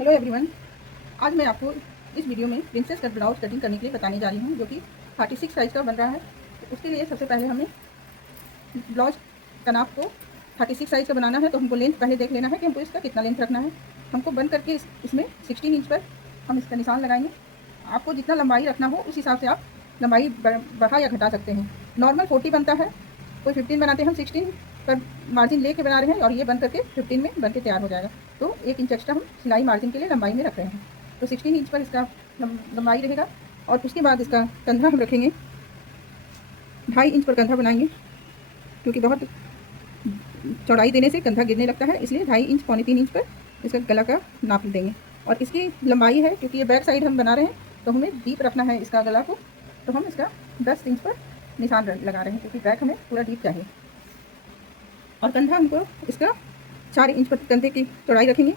Hello everyone. आज मैं आपको इस वीडियो में प्रिंसेस कट ब्लाउज कटिंग करने के लिए बताने जा रही हूँ, जो कि 36 साइज़ का बन रहा है। तो उसके लिए सबसे पहले हमें ब्लाउज का नाप को 36 साइज़ का बनाना है, तो हमको लेंथ पहले देख लेना है कि हमको इसका कितना लेंथ रखना है। हमको बन करके इसमें 16 इंच पर हम इसका निशान लगाएंगे। आपको जितना लंबाई रखना हो उस हिसाब से आप लंबाई बढ़ा या घटा सकते हैं। नॉर्मल 40 बनता है, कोई 15 बनाते हैं, हम 16 पर मार्जिन लेके बना रहे हैं और ये बन करके 15 में बन के तैयार हो जाएगा। तो 1 इंच एक्स्ट्रा हम सिलाई मार्जिन के लिए लंबाई में रख रहे हैं। तो 16 इंच पर इसका लंबाई रहेगा। और उसके बाद इसका कंधा हम रखेंगे 2.5 इंच पर कंधा बनाएंगे, क्योंकि बहुत चौड़ाई देने से कंधा गिरने लगता है, इसलिए 2.5 इंच पौने 3 इंच पर इसका गला का नाप देंगे। और इसकी लंबाई है, क्योंकि ये बैक साइड हम बना रहे हैं तो हमें डीप रखना है इसका गला को, तो हम इसका 10 इंच पर निशान लगा रहे हैं, क्योंकि बैक हमें पूरा डीप चाहिए। और कंधा हमको इसका 4 इंच पर कंधे की चौड़ाई रखेंगे,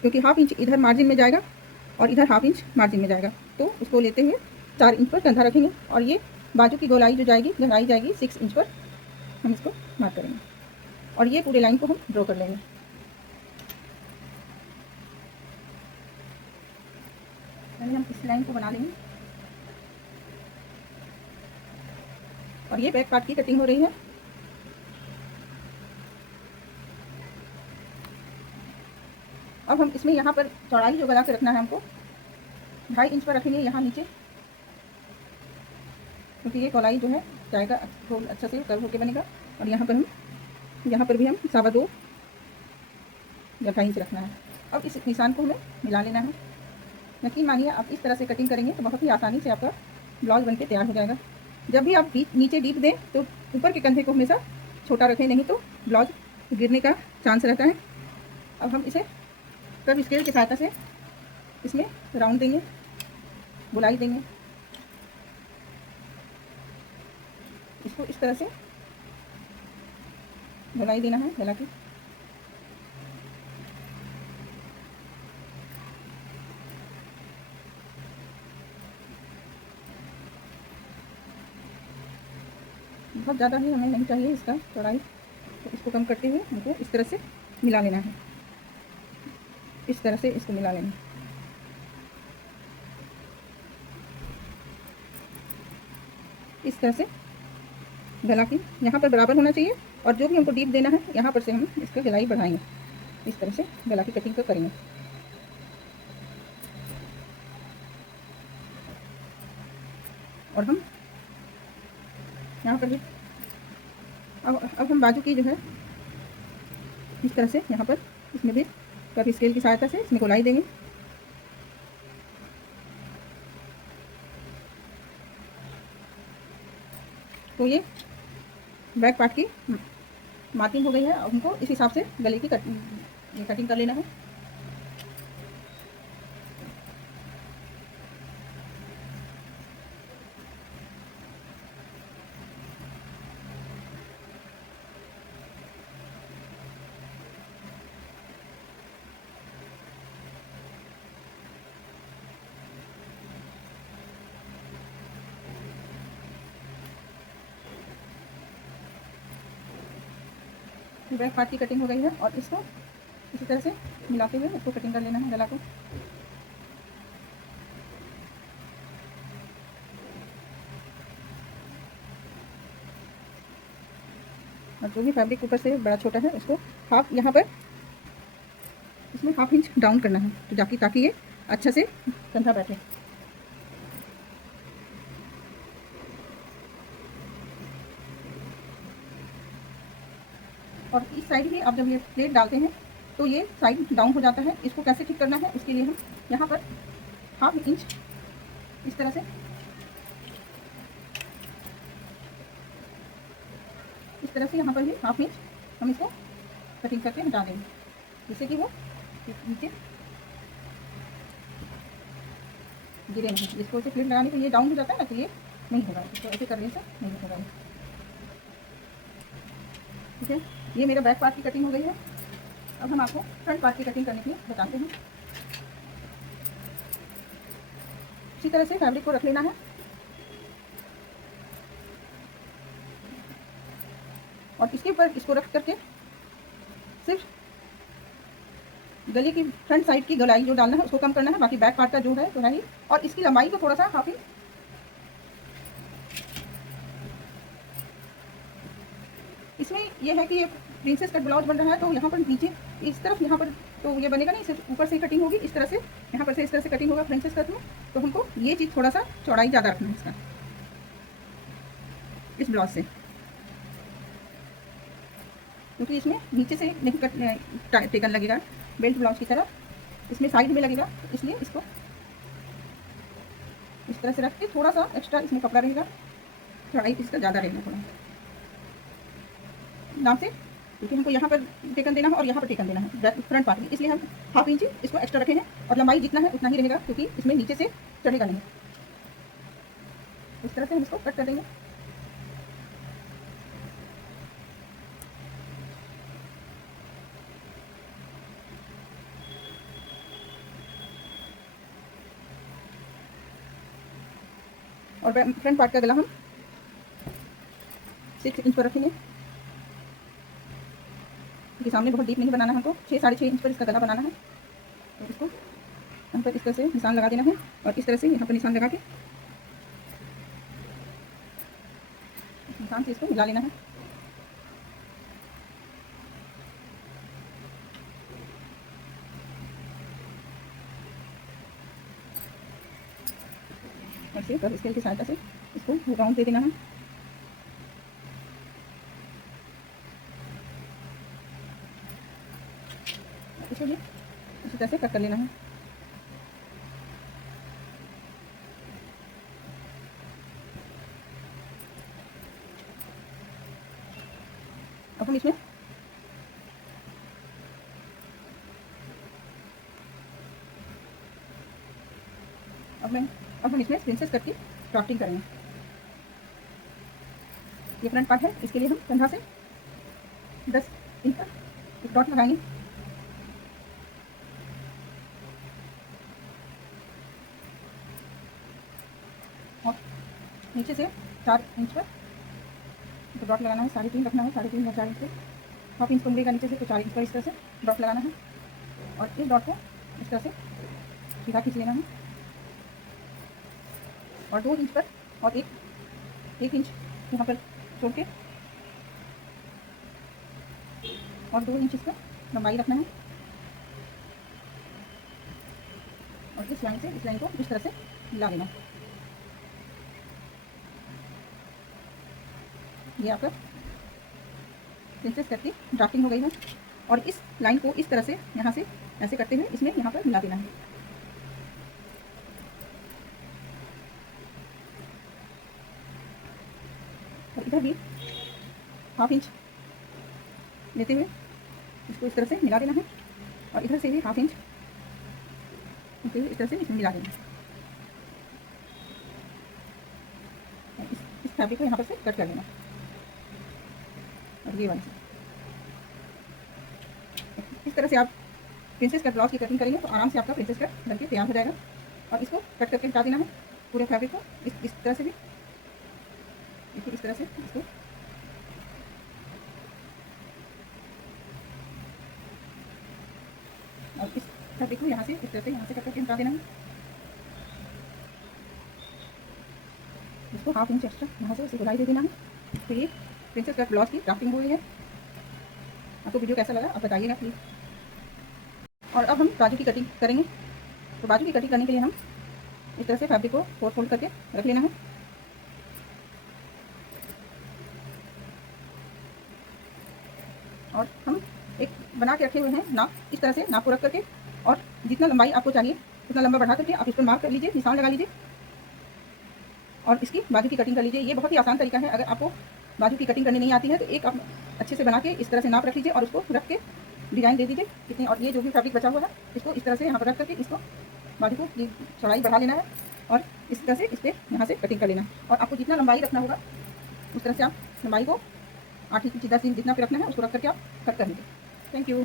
क्योंकि 1/2 इंच इधर मार्जिन में जाएगा और इधर 1/2 इंच मार्जिन में जाएगा, तो उसको लेते हुए 4 इंच पर कंधा रखेंगे। और ये बाजू की गोलाई जो जाएगी, गहराई जाएगी 6 इंच पर, हम इसको मार्क करेंगे और ये पूरे लाइन को हम ड्रॉ कर लेंगे। पहले हम इस लाइन को बना लेंगे और ये बैक पार्ट की कटिंग हो रही है। अब हम इसमें यहाँ पर चौड़ाई जो गला के रखना है हमको 2.5 इंच पर रखेंगे यहाँ नीचे, क्योंकि ये गोलाई जो है जाएगा तो अच्छा से कर्व होके बनेगा। और यहाँ पर भी हम 2.25 या 2.5 इंच रखना है। अब इस निशान को हमें मिला लेना है। यकीन मानिए, आप इस तरह से कटिंग करेंगे तो बहुत ही आसानी से आपका ब्लाउज बनके तैयार हो जाएगा। जब भी आप नीचे डीप दें तो ऊपर के कंधे को हमेशा छोटा रखें, नहीं तो ब्लाउज गिरने का चांस रहता है। अब हम इसे कर्व स्केल की सहायता से इसमें राउंड देंगे, बुलाई देंगे। इसको इस तरह से बुलाई देना है गला की। बहुत ज़्यादा ही हमें नहीं चाहिए इसका चौड़ाई, तो इसको कम करते हुए हमको इस तरह से मिला लेना है। इस तरह से इसको मिला लेना है। इस तरह से गला की यहाँ पर बराबर होना चाहिए, और जो भी हमको डीप देना है यहाँ पर से हम इसका गलाई बढ़ाएंगे। इस तरह से गला की कटिंग को करेंगे। और हम यहाँ पर भी अब हम बाजू की जो है इस तरह से यहाँ पर इसमें भी कर्व स्केल की सहायता से इसमें गोलाई देंगे। तो ये बैक पार्ट की मार्किंग हो गई है। अब हमको इस हिसाब से गले की कटिंग कर लेना है। बैक पार्ट की कटिंग हो गई है और इसको इसी तरह से मिलाते हुए इसको कटिंग कर लेना है गला को। और जो भी फैब्रिक ऊपर से बड़ा छोटा है उसको हाफ यहाँ पर इसमें 1/2 इंच डाउन करना है, तो ताकि ये अच्छा से कंधा बैठे। और इस साइड भी आप जब ये प्लेट डालते हैं तो ये साइड डाउन हो जाता है। इसको कैसे ठीक करना है, उसके लिए हम यहाँ पर 1/2 इंच इस तरह से यहाँ पर भी 1/2 इंच हम इसको कटिंग करके हटा देंगे, जिससे कि वो नीचे गिरे नहीं। जिसको इसे प्लेट लगाने के लिए डाउन हो जाता है ना, तो ये नहीं होगा। इसको ऐसे करने से नहीं होगा। ठीक है, ये मेरा बैक पार्ट की कटिंग हो गई है। अब हम आपको फ्रंट पार्ट की कटिंग करने के लिए बताते हैं। इसी तरह से फैब्रिक को रख लेना है और इसके ऊपर इसको रख करके सिर्फ गले की फ्रंट साइड की गोलाई जो डालना है उसको कम करना है, बाकी बैक पार्ट का जो है तो है ही। और इसकी लंबाई को थोड़ा सा 1/2 इंच, इसमें यह है कि ये प्रिंसेस कट ब्लाउज बन रहा है तो यहाँ पर नीचे इस तरफ यहाँ पर तो ये बनेगा नहीं, सिर्फ ऊपर से कटिंग होगी, इस तरह से यहाँ पर से इस तरह से कटिंग होगा प्रिंसेस कट में। तो हमको ये चीज़ थोड़ा सा चौड़ाई ज़्यादा रखना है इसका, इस ब्लाउज से, क्योंकि इसमें नीचे से नहीं कट टेकन लगेगा बेल्ट ब्लाउज की तरह, इसमें साइड में लगेगा, इसलिए इसको इस तरह से रख के थोड़ा सा एक्स्ट्रा इसमें कपड़ा रहेगा, चौड़ाई इसका ज़्यादा रहेगा थोड़ा नाम से, क्योंकि हमको यहाँ पर टेकन देना है और यहाँ पर टेकन देना है फ्रंट पार्ट में, इसलिए हम 1/2 इंच इसको एक्स्ट्रा रखे हैं। और लंबाई जितना है उतना ही रहेगा, क्योंकि इसमें नीचे से चढ़ेगा नहीं। इस तरह से हम इसको कट कर देंगे। और फ्रंट पार्ट का गला हम 6 इंच पर रखेंगे, क्योंकि सामने बहुत डीप नहीं बनाना है हमको, 6-6.5 इंच पर इसका गला बनाना है। तो इसको यहाँ पर इस तरह से निशान लगा देना है और इस तरह से यहाँ पर निशान लगा के निशान से इसको मिला लेना है। और फिर स्केल की सहायता से इसको राउंड दे देना है। इसको भी इसी तरह से कट कर लेना है। अब हम इसमें अब हम इसमें प्रिंसेस कट की ड्राफ्टिंग करेंगे। ये फ्रंट पार्ट है, इसके लिए हम कंधा से 10 इंच पर एक डॉट लगाएंगे और नीचे से 4 इंच पर तो डॉट लगाना है, 3.5 रखना है, 3.5 या 4 इंच पे, 1/2 इंच को मिलेगा नीचे से तो 4 इंच पर इस तरह से डॉट लगाना है। और इस डॉट को इस तरह से सीधा खींच लेना है और 2 इंच पर और 1 इंच यहाँ पर छोड़ के और 2 इंच इसका लंबाई रखना है और इस लाइन से इस लाइन को इस तरह से मिला देना है। ये आपका प्रिंसेस कट की ड्राफ्टिंग हो गई है और इस लाइन को इस तरह से यहाँ से ऐसे करते हुए इसमें यहाँ पर मिला देना है। और इधर भी 1/2 इंच लेते हुए इसको इस तरह से मिला देना है और इधर से भी 1/2 इंच लेते हुए इस तरह से इसमें मिला देना है। इस फैब्रिक को यहाँ पर से कट कर देना और ये वाली से इस तरह से आप प्रिंसेस कट ब्लाउज की कटिंग करेंगे तो आराम से आपका प्रिंसेस कट बनके तैयार हो जाएगा। और इसको कट करके हटा देना है पूरे फैब्रिक को, इस तरह से भी, इस तरह से इसको और इस फैब्रिक को यहाँ से इस तरह से यहाँ से कट करके हटा देना है। इसको 1/2 इंच एक्स्ट्रा यहाँ से उसे गुलाई दे देना है। तो ये प्रिंसेस कट ब्लाउज की ड्राफ्टिंग हुई है। आपको वीडियो कैसा लगा आप बताइएगा प्लीज़। और अब हम बाजू की कटिंग करेंगे। तो बाजू की कटिंग करने के लिए हम इस तरह से फैब्रिक को 4 फोल्ड करके रख लेना है और हम एक बना के रखे हुए हैं नाप, इस तरह से नाप को रख करके और जितना लंबाई आपको चाहिए उतना लंबा बढ़ा करके आप इस पर मार्क कर लीजिए, निशान लगा लीजिए और इसकी बाजू की कटिंग कर लीजिए। ये बहुत ही आसान तरीका है। अगर आपको बाजू की कटिंग करनी नहीं आती है तो एक आप अच्छे से बना के इस तरह से नाप रख लीजिए और उसको रख के डिज़ाइन दे दीजिए कितने। और ये जो भी फैब्रिक बचा हुआ है इसको इस तरह से यहाँ पर रख करके इसको बाजू को ये चौड़ाई बढ़ा लेना है और इस तरह से इस पर यहाँ से कटिंग कर लेना है। और आपको जितना लंबाई रखना होगा उस तरह से आप लंबाई को 8 इंच 10 इंच जितना पे रखना है उसको रख करके आप कट कर लीजिए। Thank you.